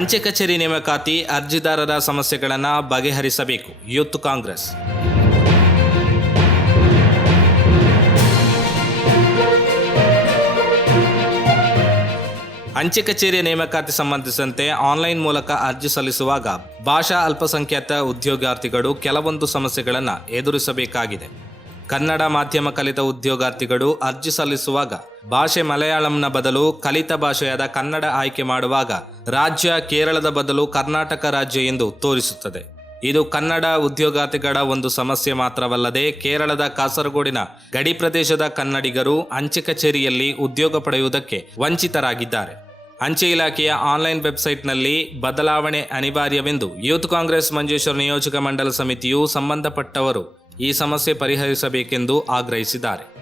ಅಂಚೆ ಕಚೇರಿ ನೇಮಕಾತಿ ಅರ್ಜಿದಾರರ ಸಮಸ್ಯೆಗಳನ್ನು ಬಗೆಹರಿಸಬೇಕು. ಯೂತ್ ಕಾಂಗ್ರೆಸ್. ಅಂಚೆ ಕಚೇರಿಯ ನೇಮಕಾತಿ ಸಂಬಂಧಿಸಿದಂತೆ ಆನ್ಲೈನ್ ಮೂಲಕ ಅರ್ಜಿ ಸಲ್ಲಿಸುವಾಗ ಭಾಷಾ ಅಲ್ಪಸಂಖ್ಯಾತ ಉದ್ಯೋಗಾರ್ಥಿಗಳು ಕೆಲವೊಂದು ಸಮಸ್ಯೆಗಳನ್ನು ಎದುರಿಸಬೇಕಾಗಿದೆ. ಕನ್ನಡ ಮಾಧ್ಯಮ ಕಲಿತ ಉದ್ಯೋಗಾರ್ಥಿಗಳು ಅರ್ಜಿ ಸಲ್ಲಿಸುವಾಗ ಭಾಷೆ ಮಲಯಾಳಂನ ಬದಲು ಕಲಿತ ಭಾಷೆಯಾದ ಕನ್ನಡ ಆಯ್ಕೆ ಮಾಡುವಾಗ ರಾಜ್ಯ ಕೇರಳದ ಬದಲು ಕರ್ನಾಟಕ ರಾಜ್ಯ ಎಂದು ತೋರಿಸುತ್ತದೆ. ಇದು ಕನ್ನಡ ಉದ್ಯೋಗಾರ್ಥಿಗಳ ಒಂದು ಸಮಸ್ಯೆ ಮಾತ್ರವಲ್ಲದೆ ಕೇರಳದ ಕಾಸರಗೋಡಿನ ಗಡಿ ಪ್ರದೇಶದ ಕನ್ನಡಿಗರು ಅಂಚೆ ಕಚೇರಿಯಲ್ಲಿ ಉದ್ಯೋಗ ಪಡೆಯುವುದಕ್ಕೆ ವಂಚಿತರಾಗಿದ್ದಾರೆ. ಅಂಚೆ ಇಲಾಖೆಯ ಆನ್ಲೈನ್ ವೆಬ್ಸೈಟ್ನಲ್ಲಿ ಬದಲಾವಣೆ ಅನಿವಾರ್ಯವೆಂದು ಯೂತ್ ಕಾಂಗ್ರೆಸ್ ಮಂಜೇಶ್ವರ ನಿಯೋಜಕ ಮಂಡಲ ಸಮಿತಿಯು ಸಂಬಂಧಪಟ್ಟವರು ಈ ಸಮಸ್ಯೆ ಪರಿಹರಿಸಬೇಕೆಂದು ಆಗ್ರಹಿಸಿದ್ದಾರೆ.